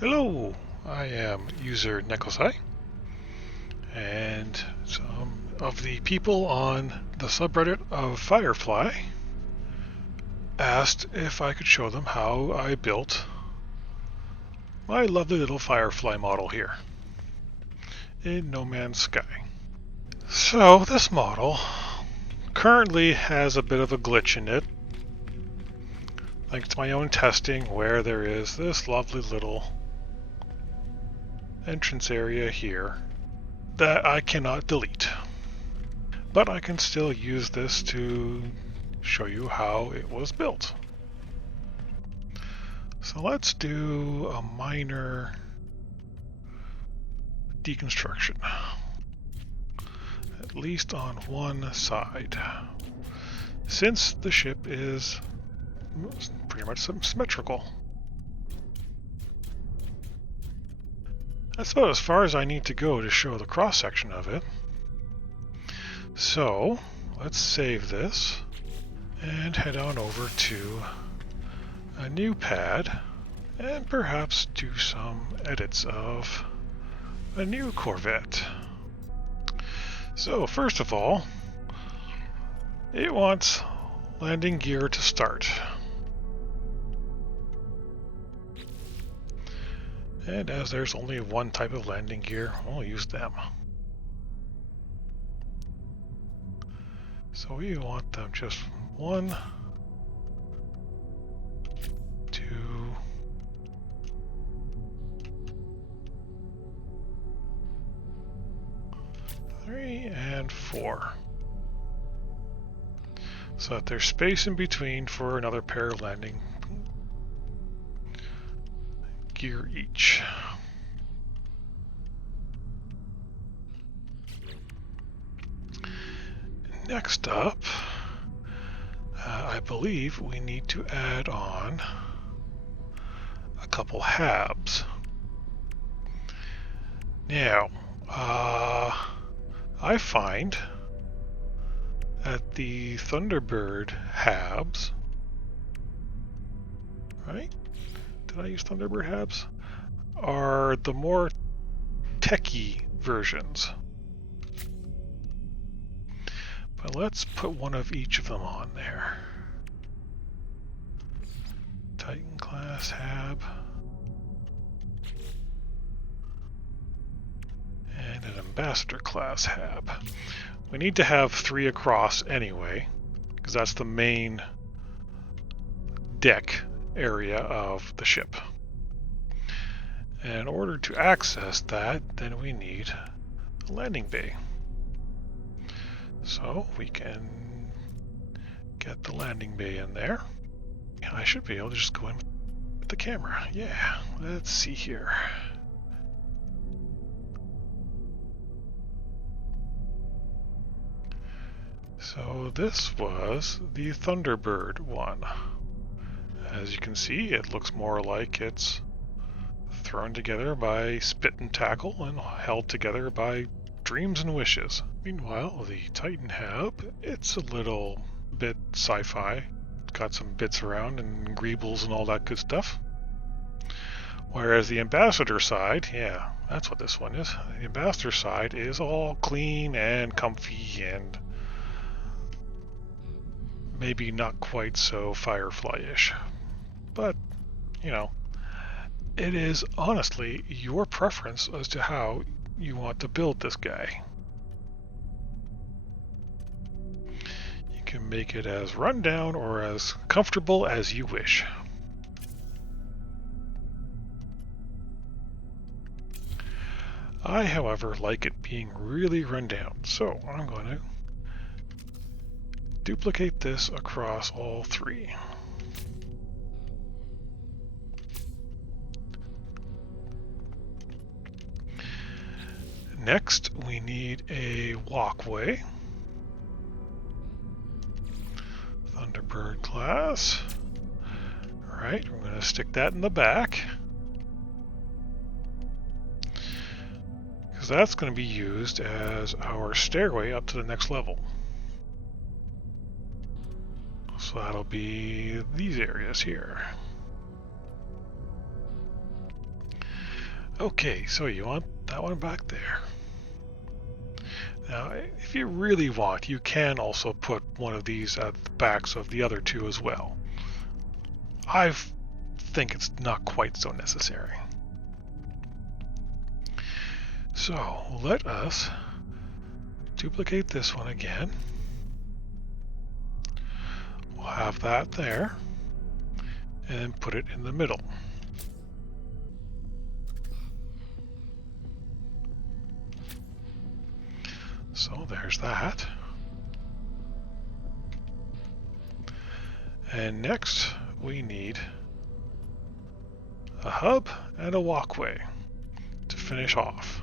Hello, I am user Nekosai, and some of the people on the subreddit of Firefly asked if I could show them how I built my lovely little Firefly model here in No Man's Sky. So this model currently has a bit of a glitch in it, thanks to my own testing, where there is this lovely little entrance area here that I cannot delete. But I can still use this to show you how it was built. So let's do a minor deconstruction, at least on one side, since the ship is pretty much symmetrical. That's about as far as I need to go to show the cross-section of it. So let's save this and head on over to a new pad and perhaps do some edits of a new Corvette. So first of all, it wants landing gear to start. And as there's only one type of landing gear, we'll use them. So we want them just 1, 2, 3, and 4. So that there's space in between for another pair of landing gear each. Next up, I believe we need to add on a couple HABs. Now, I find that the Thunderbird HABs, right? Did I use Thunderbird HABs? Are the more techy versions. But let's put one of each of them on there. Titan class HAB. And an Ambassador class HAB. We need to have 3 across anyway, because that's the main deck area of the ship. And in order to access that, then we need a landing bay. So we can get the landing bay in there. I should be able to just go in with the camera. Yeah, let's see here. So this was the Thunderbird one. As you can see, it looks more like it's thrown together by spit and tackle and held together by dreams and wishes. Meanwhile, the Titan HAB, it's a little bit sci-fi. It's got some bits around and greebles and all that good stuff. Whereas the Ambassador side, yeah, that's what this one is. The Ambassador side is all clean and comfy and maybe not quite so Firefly-ish. But, you know, it is honestly your preference as to how you want to build this guy. You can make it as rundown or as comfortable as you wish. I, however, like it being really rundown, so I'm going to duplicate this across all 3. Next, we need a walkway. Thunderbird class. Alright, we're going to stick that in the back, because that's going to be used as our stairway up to the next level. So that'll be these areas here. Okay, so you want that one back there. Now, if you really want, you can also put one of these at the backs of the other two as well. I think it's not quite so necessary. So let us duplicate this one again. We'll have that there, and then put it in the middle. So there's that. And next we need a hub and a walkway to finish off.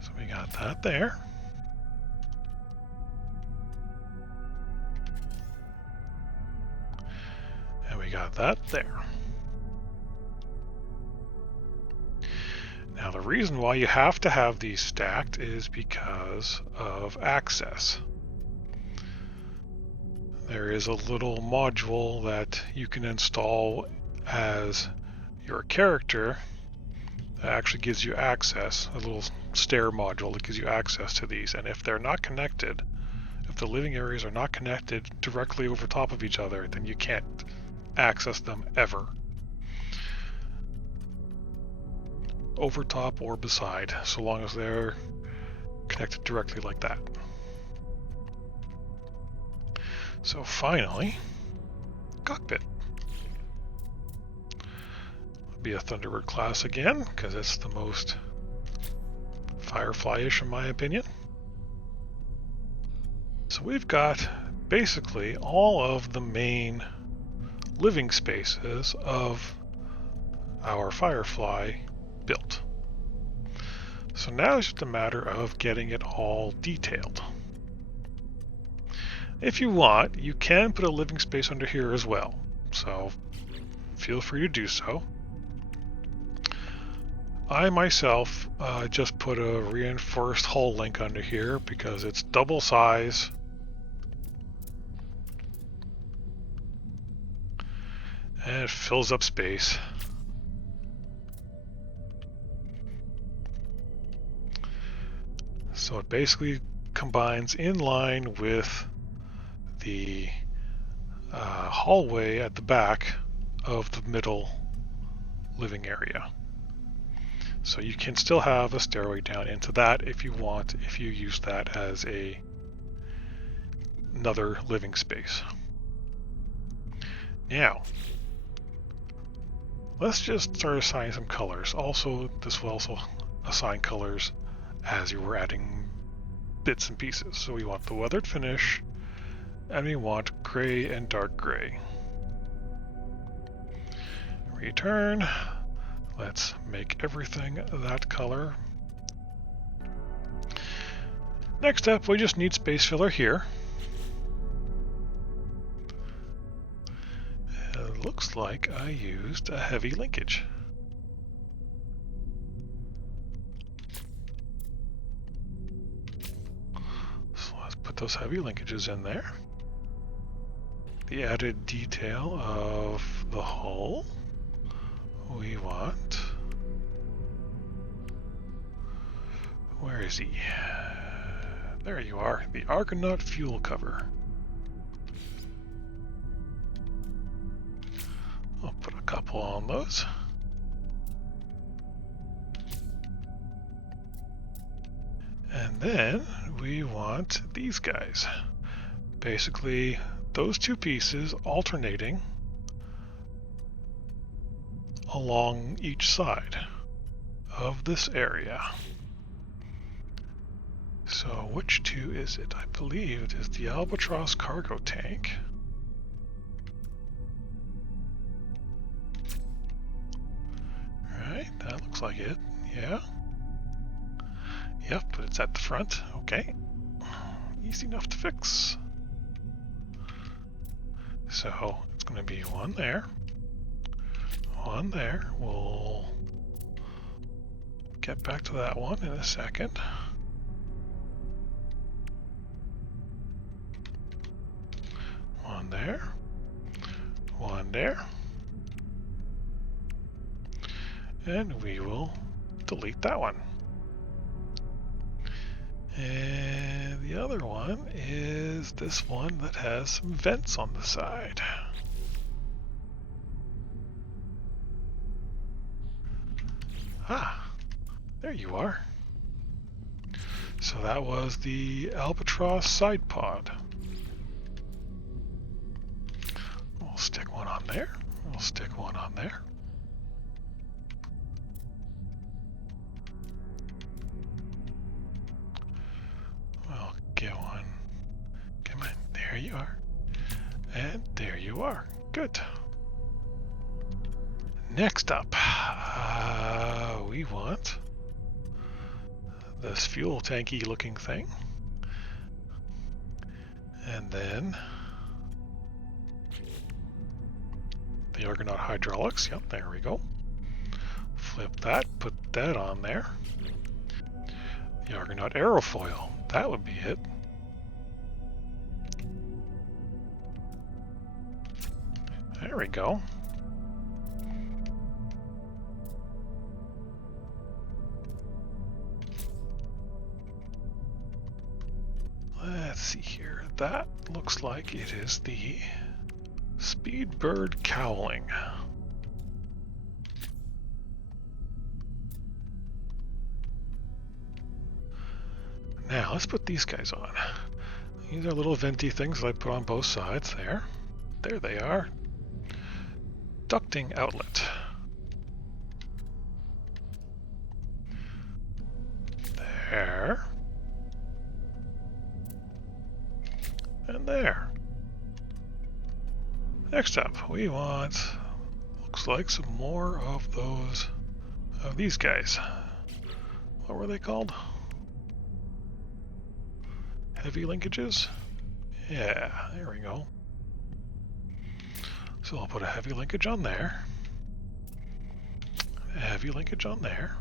So we got that there. And we got that there. Now the reason why you have to have these stacked is because of access. There is a little module that you can install as your character that actually gives you access, a little stair module that gives you access to these. And if they're not connected, if the living areas are not connected directly over top of each other, then you can't access them ever. Over top or beside, so long as they're connected directly like that. So finally, cockpit. It'll be a Thunderbird class again, because it's the most Firefly-ish in my opinion. So we've got basically all of the main living spaces of our Firefly built. So now it's just a matter of getting it all detailed. If you want, you can put a living space under here as well, so feel free to do so. I myself just put a reinforced hull link under here because it's double size and it fills up space. So it basically combines in line with the hallway at the back of the middle living area. So you can still have a stairway down into that if you want, if you use that as another living space. Now, let's just start assigning some colors. Also, this will also assign colors as you were adding bits and pieces. So we want the weathered finish, and we want gray and dark gray. Return. Let's make everything that color. Next up, we just need space filler here. It looks like I used a heavy linkage. So let's put those heavy linkages in there. The added detail of the hull. We want, where is he? There you are, the Argonaut fuel cover. I'll put a couple on those. And then we want these guys. Basically, those two pieces alternating along each side of this area. So which two is it? I believe it is the Albatross cargo tank. Right, that looks like it. Yeah. Yep, but it's at the front. Okay. Easy enough to fix. So it's going to be one there. One there. We'll get back to that one in a second. there. One there. And we will delete that one. And the other one is this one that has some vents on the side. Ah, there you are. So that was the Albatross Sidepod. We'll stick one on there. We'll stick one on there. We'll get one. Come on, there you are. And there you are. Good. Next up, we want this fuel tanky looking thing. And then the Argonaut Hydrolics. Yep, there we go. Flip that, put that on there. The Argonaut Aerofoil. That would be it. There we go. Let's see here. That looks like it is the Speedbird Cowling. Now let's put these guys on. These are little venti things that I put on both sides there. There they are. Ducting Outlet. There. And there. Next up, we want, looks like some more of those, of these guys. What were they called? Heavy linkages? Yeah, there we go. So I'll put a heavy linkage on there. A heavy linkage on there.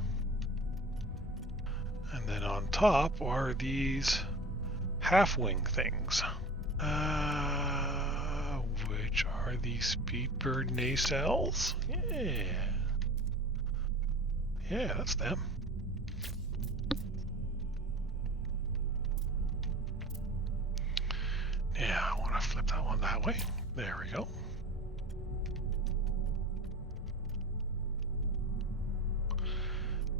And then on top are these half-wing things. Which are the Speedbird Nacelles? Yeah. Yeah, that's them. Yeah, I want to flip that one that way. There we go.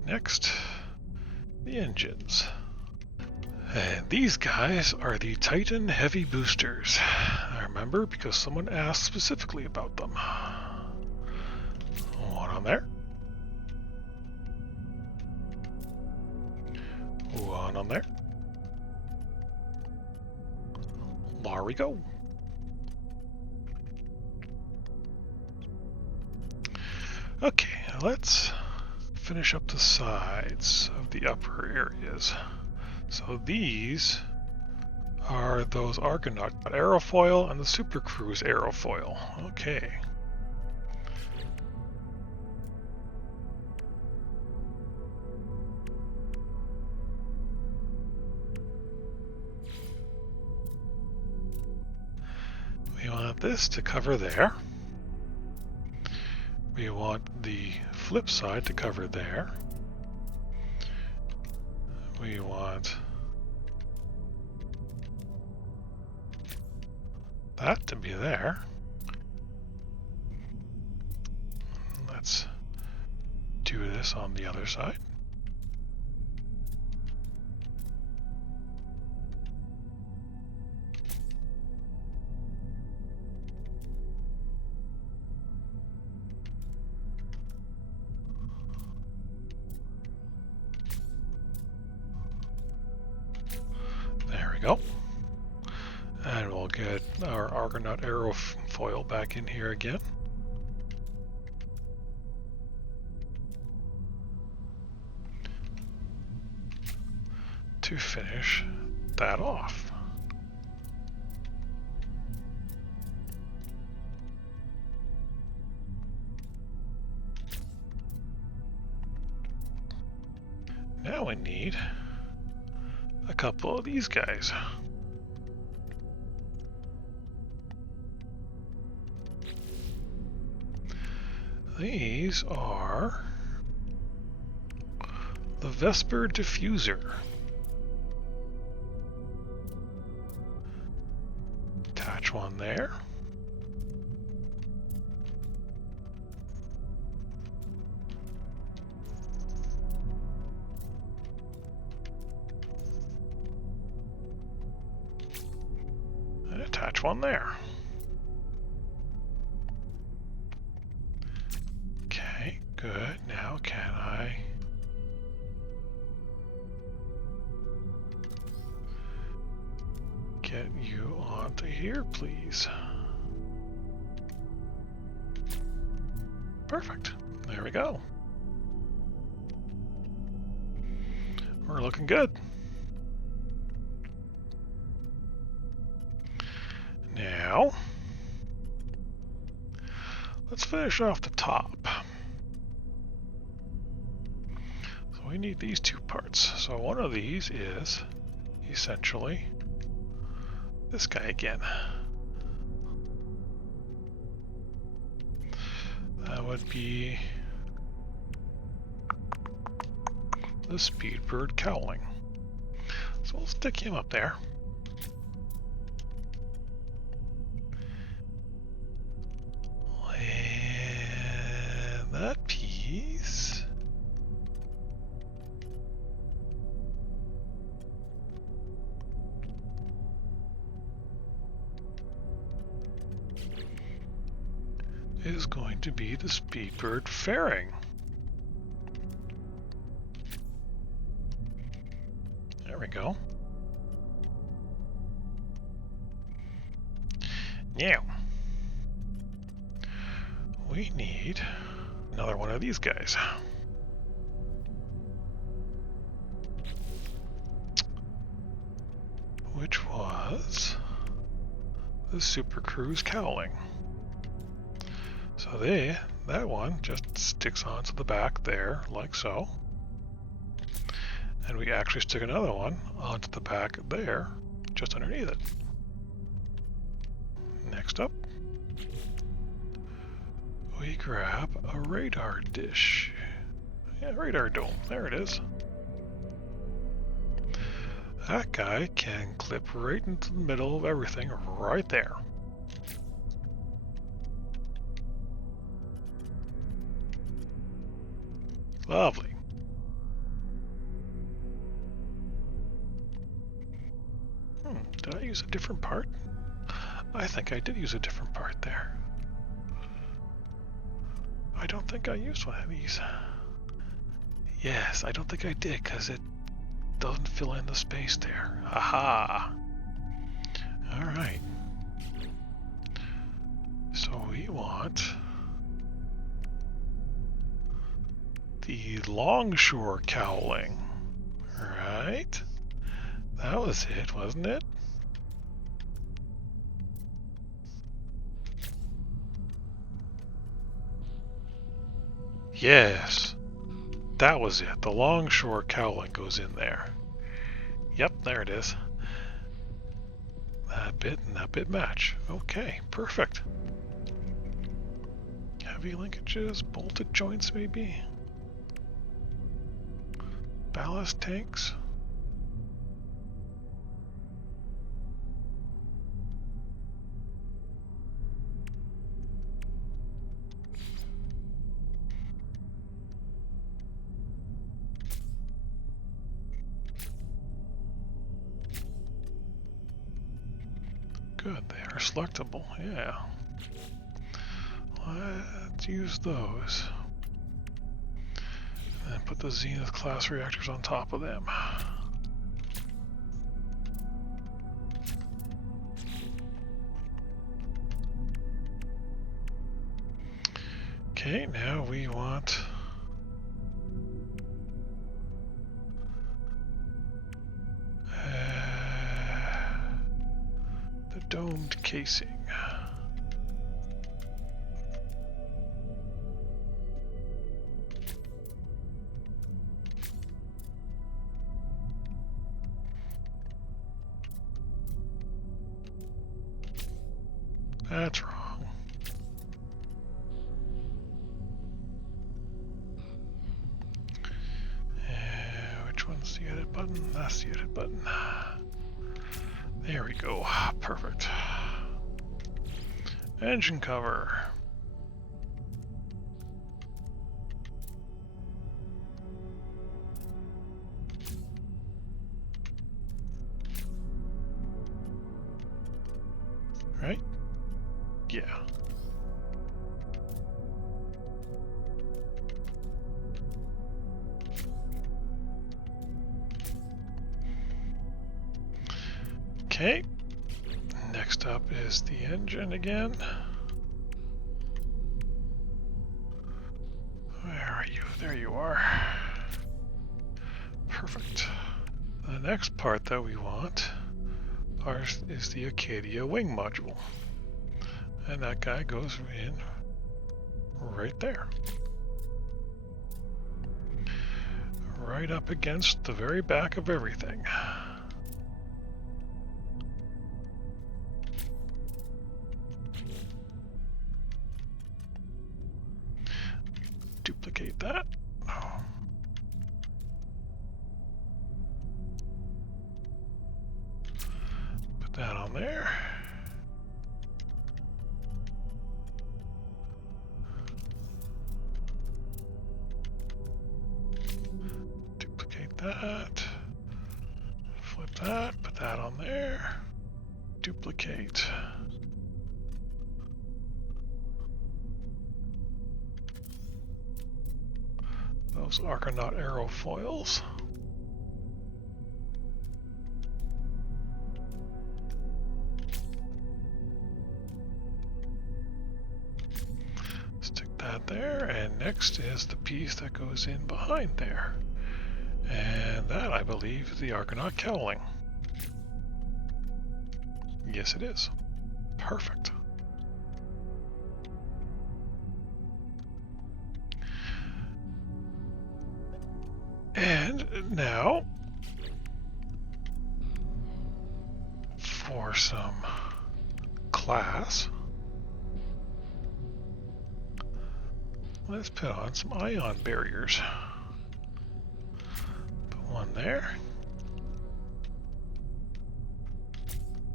Next, the engines. And these guys are the Titan Heavy Boosters. I remember because someone asked specifically about them. One on there. One on there. There we go. Okay, let's finish up the sides of the upper areas. So these are those Argonaut Aerofoil and the Supercruise Aerofoil. Okay. We want this to cover there. We want the flip side to cover there. We want that to be there. Let's do this on the other side. Go. And we'll get our Argonaut Aerofoil back in here again. To finish that off. Now we need a couple of these guys. These are the Vesper Diffuser. Attach one there. And attach one there. Okay, good. Now can I get you onto here, please? Perfect. There we go. We're looking good. Now, let's finish off the top. So we need these two parts. So one of these is essentially this guy again. That would be the Speedbird Cowling. So we'll stick him up there. And that piece is going to be the Speedbird Fairing. There we go. Now, we need another one of these guys. Which was the Supercruise Cowling. So that one just sticks onto the back there, like so. And we actually stick another one onto the back there, just underneath it. Next up, we grab a radar dish. Yeah, radar dome, there it is. That guy can clip right into the middle of everything right there. Lovely. Did I use a different part? I think I did use a different part there. I don't think I used one of these. Yes, I don't think I did because it doesn't fill in the space there. Aha! Alright. So we want the Longshore Cowling. Right? That was it, wasn't it? Yes, that was it. The Longshore Cowling goes in there. Yep, there it is. That bit and that bit match. Okay, perfect. Heavy linkages, bolted joints maybe? Ballast tanks? Good, they are selectable, yeah. Let's use those. And put the Zenith-Class Reactors on top of them. Okay, now we want the domed casing. That's wrong. button. There we go. Perfect. Engine cover. Right? Yeah. Okay. Next up is the engine again. Where are you? There you are. Perfect. The next part that we want is the Arcadia wing module. And that guy goes in right there. Right up against the very back of everything. Duplicate that. Put that on there. Duplicate that. Flip that. Put that on there. Duplicate. Those Argonaut Aerofoils. Stick that there, and next is the piece that goes in behind there. And that, I believe, is the Argonaut Cowling. Yes, it is. Perfect. And now, for some class, let's put on some ion barriers. Put one there,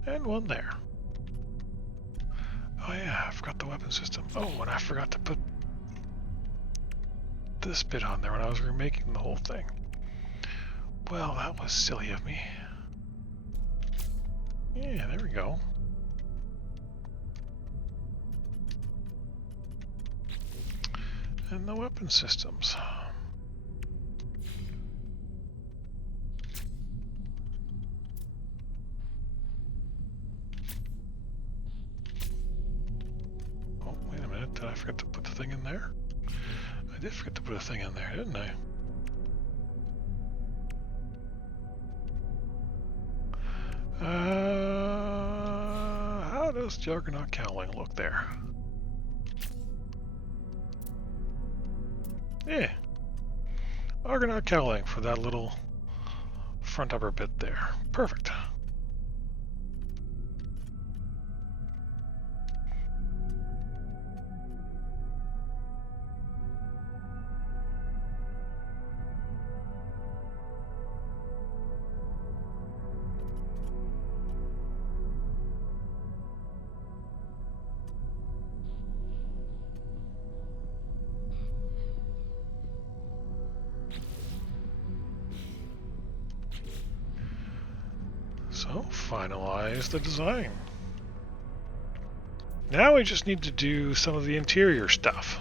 and one there. Oh yeah, I forgot the weapon system. Oh, and I forgot to put this bit on there when I was remaking the whole thing. Well, that was silly of me. Yeah, there we go. And the weapon systems. Oh, wait a minute, did I forget to put the thing in there? I did forget to put a thing in there, didn't I? How does the Argonaut Cowling look there? Yeah. Argonaut Cowling for that little front upper bit there. Perfect. So, finalize the design. Now we just need to do some of the interior stuff.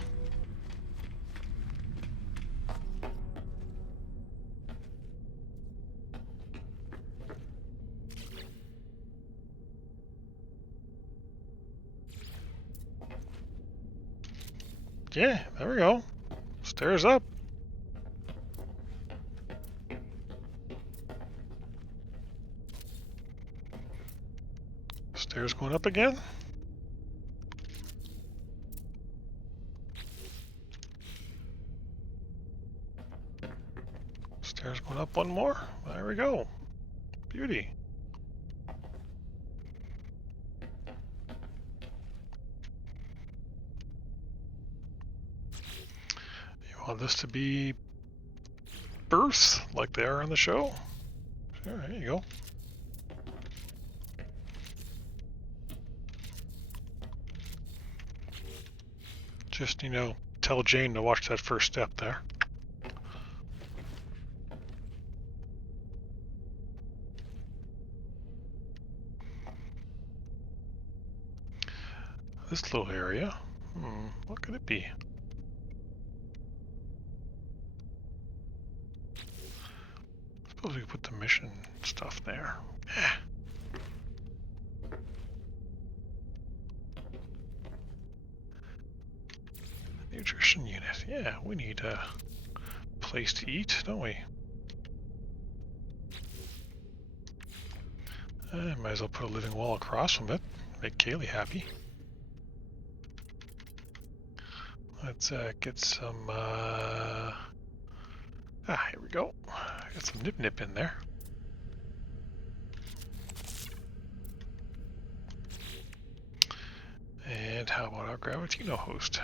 Yeah, there we go. Stairs up. Stairs going up again. Stairs going up one more. There we go. Beauty. You want this to be berths like they are on the show? There you go. Just, tell Jane to watch that first step there. This little area, what could it be? Suppose we could put the mission stuff there. Nutrition unit. Yeah, we need a place to eat, don't we? Might as well put a living wall across from it. Make Kaylee happy. Let's get some... here we go. Got some nip-nip in there. And how about our Gravitino host?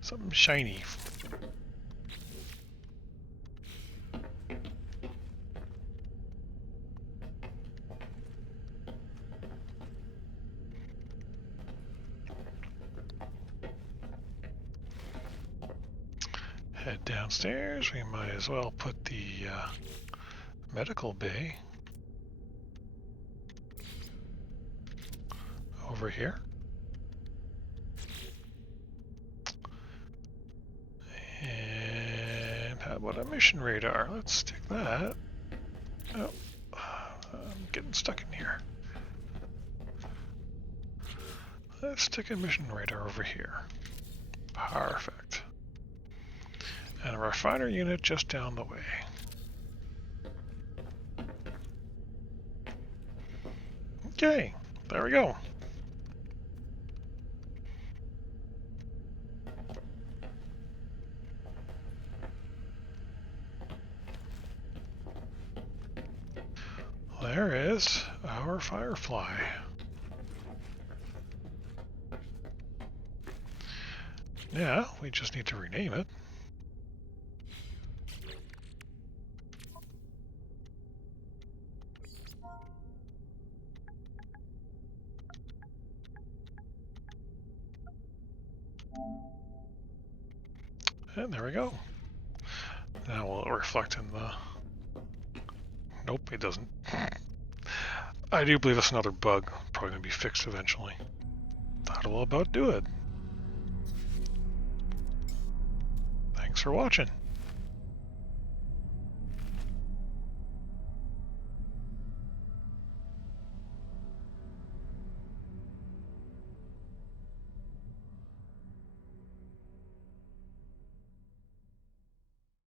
Something shiny. Head downstairs. We might as well put the medical bay over here. And how about a mission radar? Let's stick that. Oh, I'm getting stuck in here. Let's stick a mission radar over here. Perfect. And a refiner unit just down the way. Okay, there we go. There is our Firefly. Yeah, we just need to rename it. And there we go. Now will it reflect in the... Nope, it doesn't. I do believe it's another bug. Probably going to be fixed eventually. That'll about do it. Thanks for watching.